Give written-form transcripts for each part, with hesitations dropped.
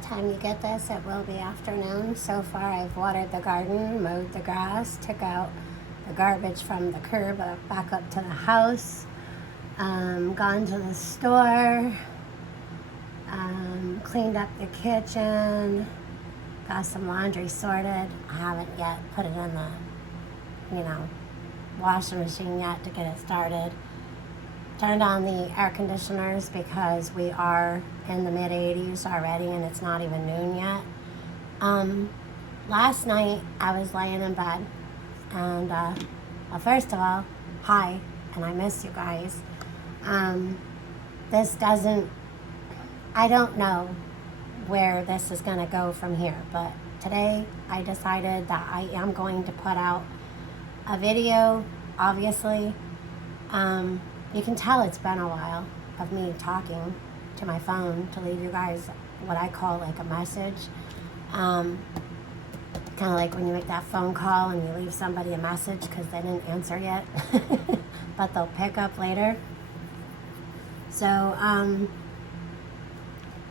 time you get this, it will be afternoon. So far, I've watered the garden, mowed the grass, took out the garbage from the curb back up to the house, gone to the store, cleaned up the kitchen, got some laundry sorted. I haven't yet put it in the, washing machine yet to get it started. Turned on the air conditioners because we are in the mid-80s already and it's not even noon yet. Last night I was laying in bed and well, first of all, hi, and I miss you guys. I don't know where this is going to go from here, but today I decided that I am going to put out a video. Obviously, you can tell it's been a while of me talking to my phone to leave you guys what I call like a message. Kind of like when you make that phone call and you leave somebody a message because they didn't answer yet, but they'll pick up later. So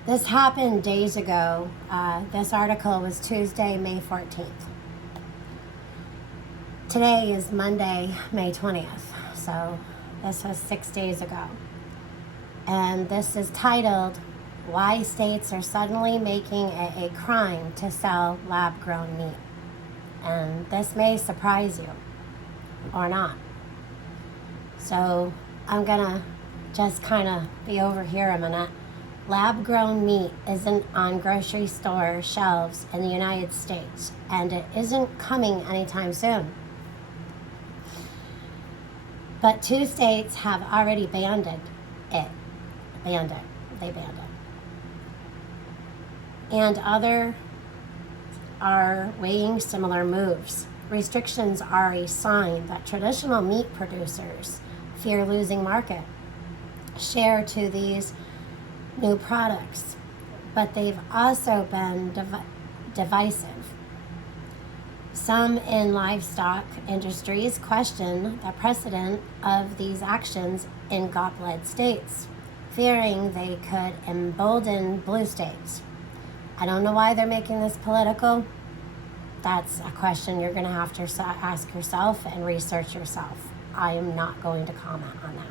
this happened days ago. This article was Tuesday, May 14th. Today is Monday, May 20th. So this was 6 days ago. And this is titled, Why States Are Suddenly Making It a Crime to Sell Lab-Grown Meat. And this may surprise you or not. So I'm gonna just kind of be over here a minute. Lab-grown meat isn't on grocery store shelves in the United States, and it isn't coming anytime soon. But 2 states have already banned it. They banned it. And others are weighing similar moves. Restrictions are a sign that traditional meat producers fear losing market share to these new products, but they've also been divisive. Some in livestock industries question the precedent of these actions in GOP-led states, fearing they could embolden blue states. I don't know why they're making this political. That's a question you're going to have to ask yourself and research yourself. I am not going to comment on that.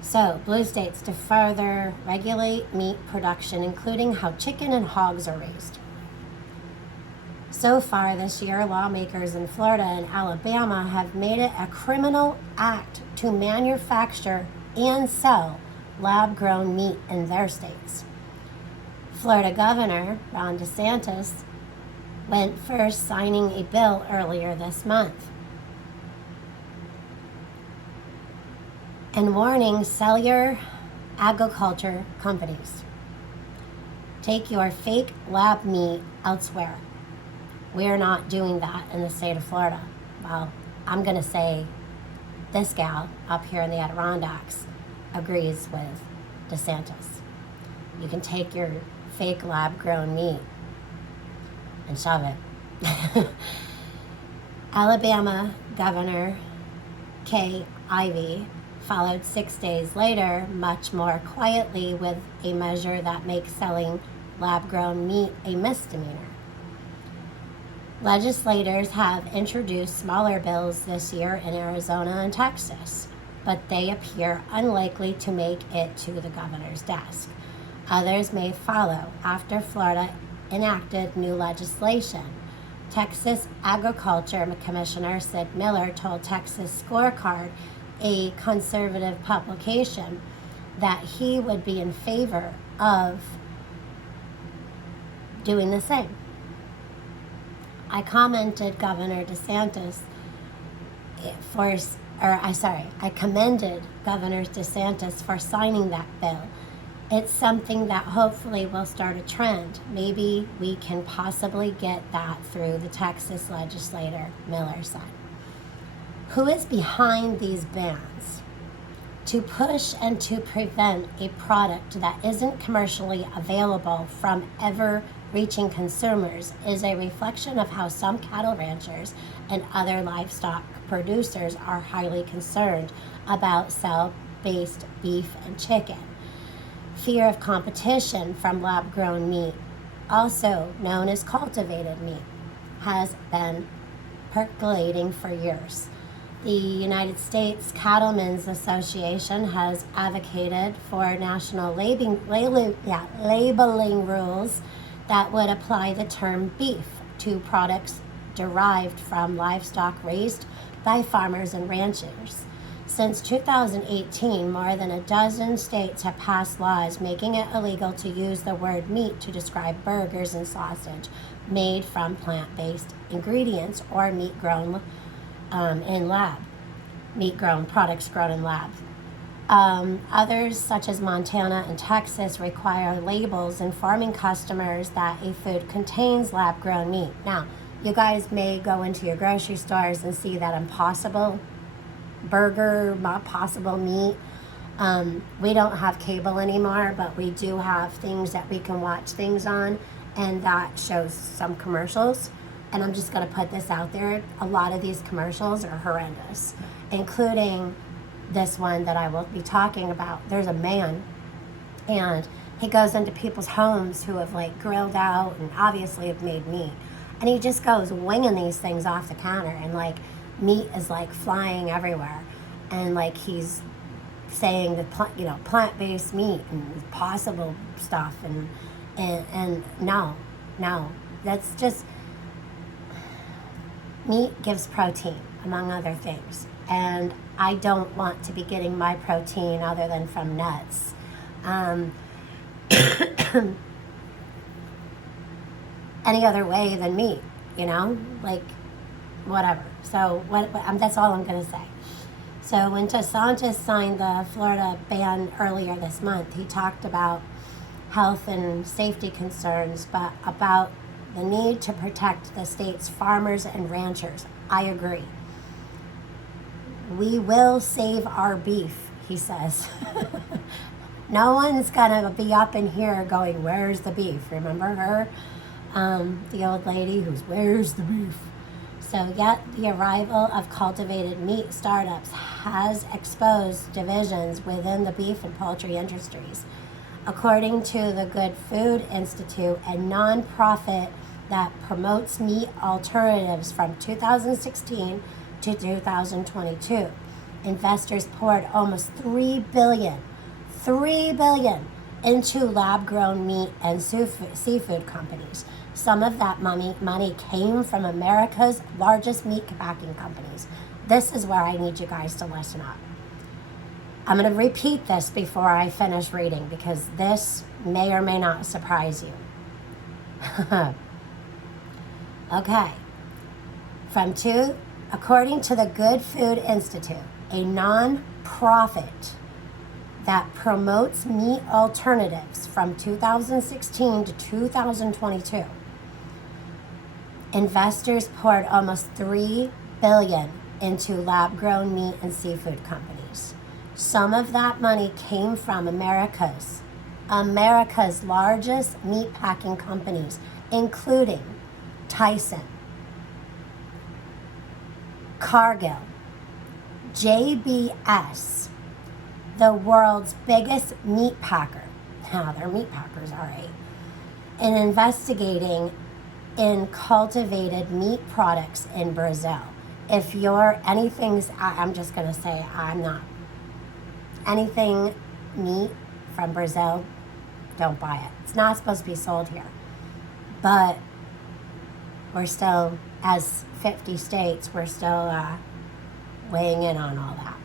So, blue states to further regulate meat production, including how chicken and hogs are raised. So far this year, lawmakers in Florida and Alabama have made it a criminal act to manufacture and sell lab-grown meat in their states. Florida Governor Ron DeSantis went first, signing a bill earlier this month and warning cellular agriculture companies, take your fake lab meat elsewhere. We're not doing that in the state of Florida. Well, I'm going to say this gal up here in the Adirondacks agrees with DeSantis. You can take your fake lab-grown meat and shove it. Alabama Governor Kay Ivey followed 6 days later, much more quietly, with a measure that makes selling lab-grown meat a misdemeanor. Legislators have introduced smaller bills this year in Arizona and Texas, but they appear unlikely to make it to the governor's desk. Others may follow after Florida enacted new legislation. Texas Agriculture Commissioner Sid Miller told Texas Scorecard, a conservative publication, that he would be in favor of doing the same. I commented Governor DeSantis I commended Governor DeSantis for signing that bill. It's something that hopefully will start a trend. Maybe we can possibly get that through the Texas legislator, Miller said. Who is behind these bans? To push and to prevent a product that isn't commercially available from ever reaching consumers is a reflection of how some cattle ranchers and other livestock producers are highly concerned about cell-based beef and chicken. Fear of competition from lab-grown meat, also known as cultivated meat, has been percolating for years. The United States Cattlemen's Association has advocated for national labeling rules that would apply the term beef to products derived from livestock raised by farmers and ranchers. Since 2018, more than a dozen states have passed laws making it illegal to use the word meat to describe burgers and sausage made from plant-based ingredients or meat grown products grown in labs. Others, such as Montana and Texas, require labels informing customers that a food contains lab-grown meat. Now, you guys may go into your grocery stores and see that Impossible burger, Possible meat. We don't have cable anymore, but we do have things that we can watch things on, and that shows some commercials. And I'm just going to put this out there. A lot of these commercials are horrendous, including this one that I will be talking about. There's a man, and he goes into people's homes who have like grilled out and obviously have made meat, and he just goes winging these things off the counter, and like meat is like flying everywhere, and like he's saying that plant-based meat and possible stuff, and no, that's just, meat gives protein among other things, and I don't want to be getting my protein other than from nuts. Any other way than meat, like whatever. So that's all I'm going to say. So when DeSantis signed the Florida ban earlier this month, he talked about health and safety concerns, but about the need to protect the state's farmers and ranchers. I agree. We will save our beef, he says. No one's gonna be up in here going, where's the beef? Remember her? The old lady who's, where's the beef? So yet the arrival of cultivated meat startups has exposed divisions within the beef and poultry industries. According to the Good Food Institute, a nonprofit that promotes meat alternatives from 2016 to 2022, investors poured almost $3 billion into lab-grown meat and seafood companies. Some of that money came from America's largest meat packing companies. This is where I need you guys to listen up. I'm going to repeat this before I finish reading, because this may or may not surprise you. Okay. According to the Good Food Institute, a non-profit that promotes meat alternatives from 2016 to 2022, investors poured almost $3 billion into lab-grown meat and seafood companies. Some of that money came from America's largest meat packing companies, including Tyson, Cargill, JBS, the world's biggest meat packer. Now, they're meat packers, all right. And investigating in cultivated meat products in Brazil. If you're I'm just going to say I'm not. Anything meat from Brazil, don't buy it. It's not supposed to be sold here. But we're still, as 50 states, we're still weighing in on all that.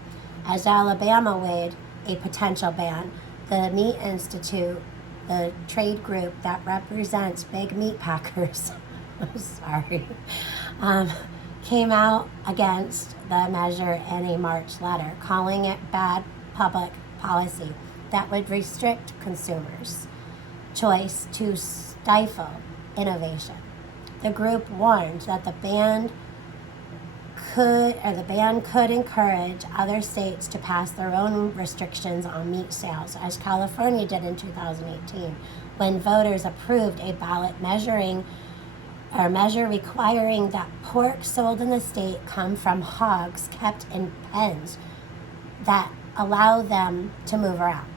As Alabama weighed a potential ban, the Meat Institute, the trade group that represents big meat packers, came out against the measure in a March letter, calling it bad public policy that would restrict consumers' choice to stifle innovation. The group warned that the ban could encourage other states to pass their own restrictions on meat sales, as California did in 2018, when voters approved a ballot measure requiring that pork sold in the state come from hogs kept in pens that allow them to move around.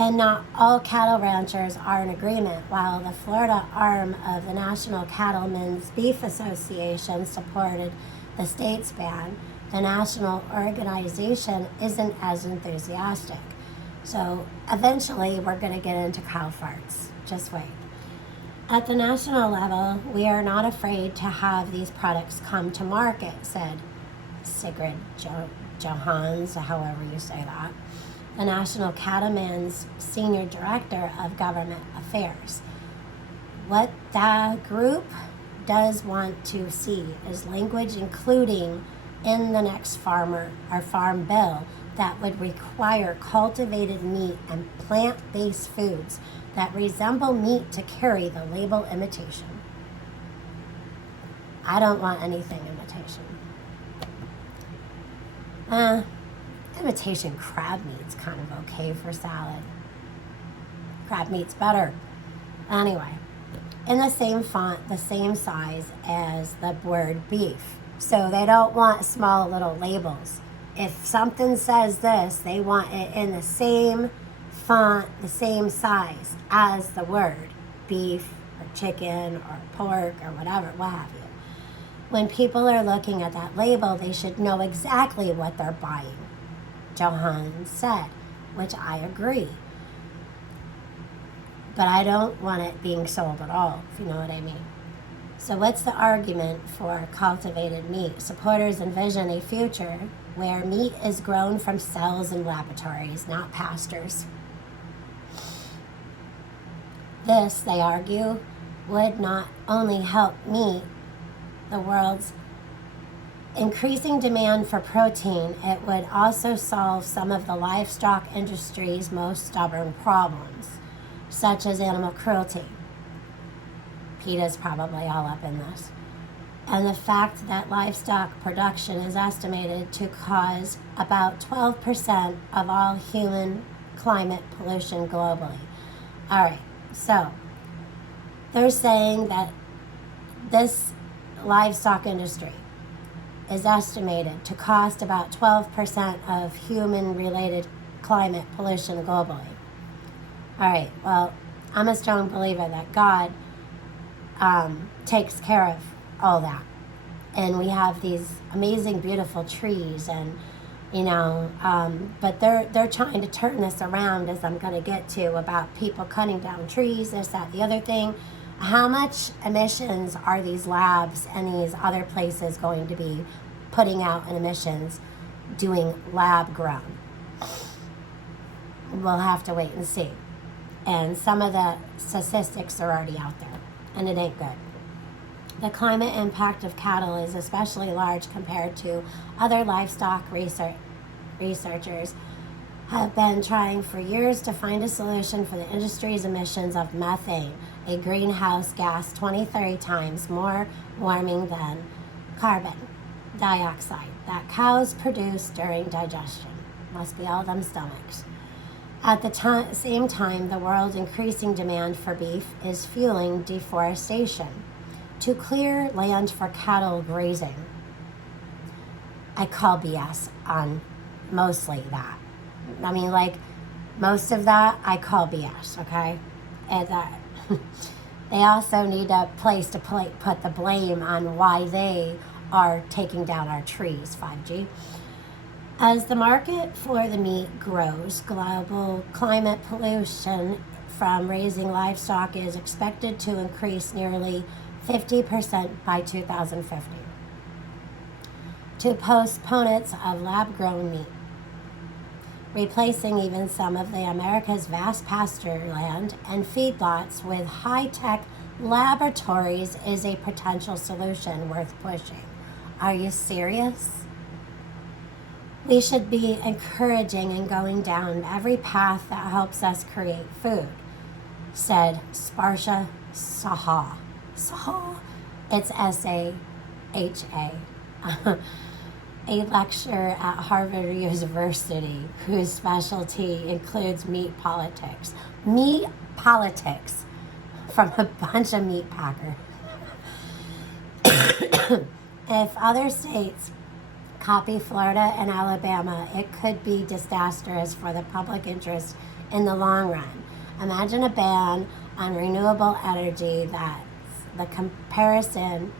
And not all cattle ranchers are in agreement. While the Florida arm of the National Cattlemen's Beef Association supported the state's ban, the national organization isn't as enthusiastic. So eventually we're going to get into cow farts. Just wait. At the national level, we are not afraid to have these products come to market, said Sigrid Johans, however you say that, the National Cattlemen's Senior Director of Government Affairs. What that group does want to see is language including in the next farm bill that would require cultivated meat and plant-based foods that resemble meat to carry the label imitation. I don't want anything imitation. Imitation crab meat's kind of okay for salad. Crab meat's better. Anyway, in the same font, the same size as the word beef. So they don't want small little labels. If something says this, they want it in the same font, the same size as the word beef or chicken or pork or whatever, what have you. When people are looking at that label, they should know exactly what they're buying, Johan said, which I agree. But I don't want it being sold at all, if you know what I mean. So what's the argument for cultivated meat? Supporters envision a future where meat is grown from cells in laboratories, not pastures. This, they argue, would not only help meet the world's increasing demand for protein, it would also solve some of the livestock industry's most stubborn problems, such as animal cruelty. PETA's probably all up in this. And the fact that livestock production is estimated to cause about 12% of all human climate pollution globally. All right, so they're saying that this livestock industry is estimated to cost about 12% of human-related climate pollution globally. All right, well, I'm a strong believer that God takes care of all that. And we have these amazing, beautiful trees and, but they're trying to turn this around, as I'm going to get to, about people cutting down trees, this, that, the other thing. How much emissions are these labs and these other places going to be putting out in emissions doing lab grown? We'll have to wait and see. And some of the statistics are already out there, and it ain't good. The climate impact of cattle is especially large compared to other livestock researchers have been trying for years to find a solution for the industry's emissions of methane, a greenhouse gas 20-30 times more warming than carbon dioxide that cows produce during digestion. Must be all them stomachs. At the same time, the world's increasing demand for beef is fueling deforestation to clear land for cattle grazing. I call BS on mostly that. I mean, like, most of that I call BS, okay? And they also need a place to put the blame on why they are taking down our trees, 5G. As the market for the meat grows, global climate pollution from raising livestock is expected to increase nearly 50% by 2050. To proponents of lab-grown meat, replacing even some of the America's vast pasture land and feedlots with high-tech laboratories is a potential solution worth pushing. Are you serious? We should be encouraging and going down every path that helps us create food, said Sparsha Saha. Saha? It's S-A-H-A. A lecturer at Harvard University whose specialty includes meat politics. Meat politics from a bunch of meat packers. If other states copy Florida and Alabama, it could be disastrous for the public interest in the long run. Imagine a ban on renewable energy. That's the comparison.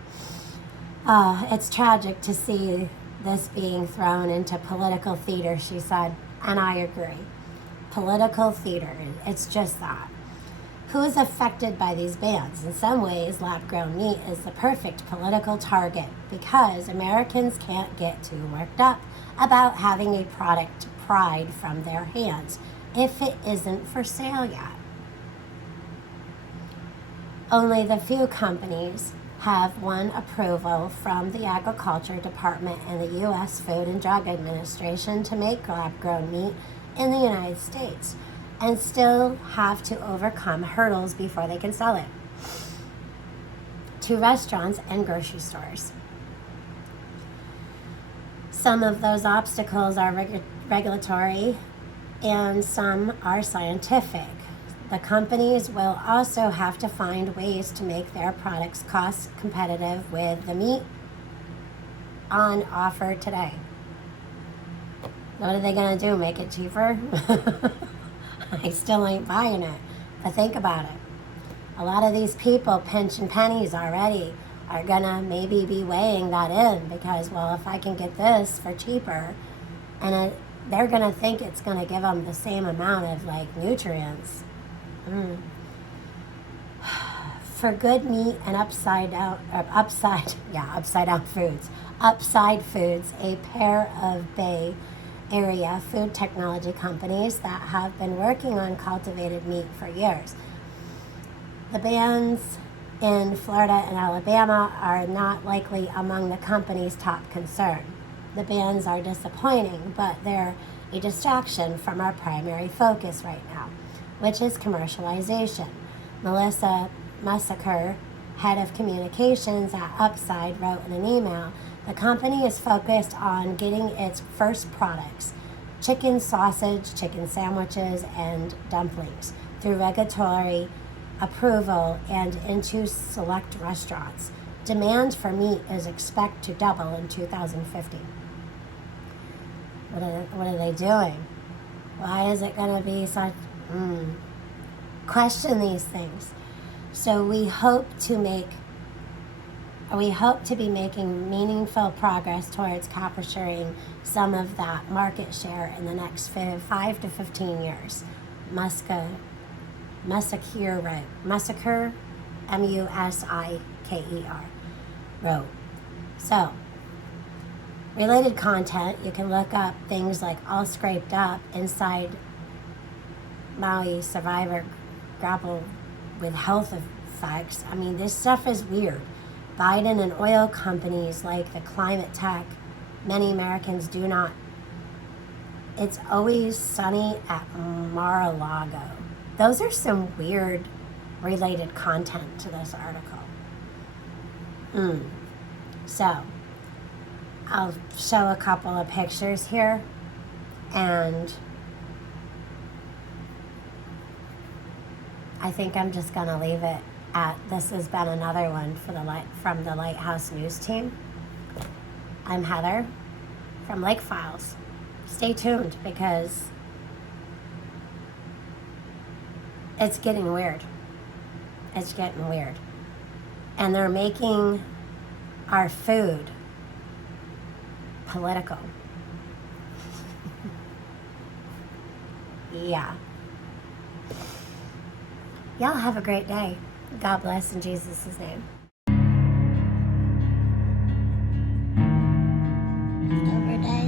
It's tragic to see this being thrown into political theater, she said, and I agree. Political theater, it's just that. Who is affected by these bans? In some ways, lab-grown meat is the perfect political target because Americans can't get too worked up about having a product pried from their hands if it isn't for sale yet. Only the few companies have won approval from the Agriculture Department and the U.S. Food and Drug Administration to make lab-grown meat in the United States, and still have to overcome hurdles before they can sell it to restaurants and grocery stores. Some of those obstacles are regulatory and some are scientific. The companies will also have to find ways to make their products cost competitive with the meat on offer today. What are they going to do, make it cheaper? I still ain't buying it, but think about it. A lot of these people pinching pennies already are gonna maybe be weighing that in because, well, if I can get this for cheaper, and they're gonna think it's gonna give them the same amount of like nutrients. For good meat and upside down foods, Upside Foods, a pair of Bay Area food technology companies that have been working on cultivated meat for years. The bans in Florida and Alabama are not likely among the company's top concern. The bans are disappointing, but they're a distraction from our primary focus right now, which is commercialization. Melissa Mussaker, head of communications at Upside, wrote in an email, the company is focused on getting its first products, chicken sausage, chicken sandwiches, and dumplings, through regulatory approval and into select restaurants. Demand for meat is expected to double in 2050. What are they doing? Why is it going to be such... Question these things. So we hope to be making meaningful progress towards capturing some of that market share in the next 5 to 15 years. Mussaker, Musiker, wrote. So, related content, you can look up things like All Scraped Up, Inside Maui Survivor Grapple with Health Effects. I mean, this stuff is weird. Biden and oil companies like the climate tech, many Americans do not. It's Always Sunny at Mar-a-Lago. Those are some weird related content to this article. So, I'll show a couple of pictures here, and I think I'm just going to leave it at, this has been another one from the Lighthouse News team. I'm Heather from Lake Files. Stay tuned because it's getting weird. It's getting weird. And they're making our food political. Yeah. Y'all have a great day. God bless in Jesus' name.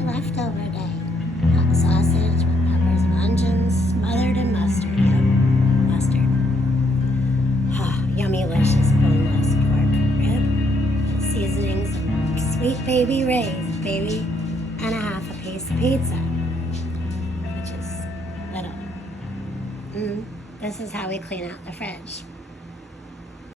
Leftover day. Hot sausage with peppers and onions, smothered in mustard. Yep, mustard. Yummy-licious boneless pork rib. Seasonings, Sweet Baby Ray's, baby, and a half a piece of pizza, which is little. This is how we clean out the fridge.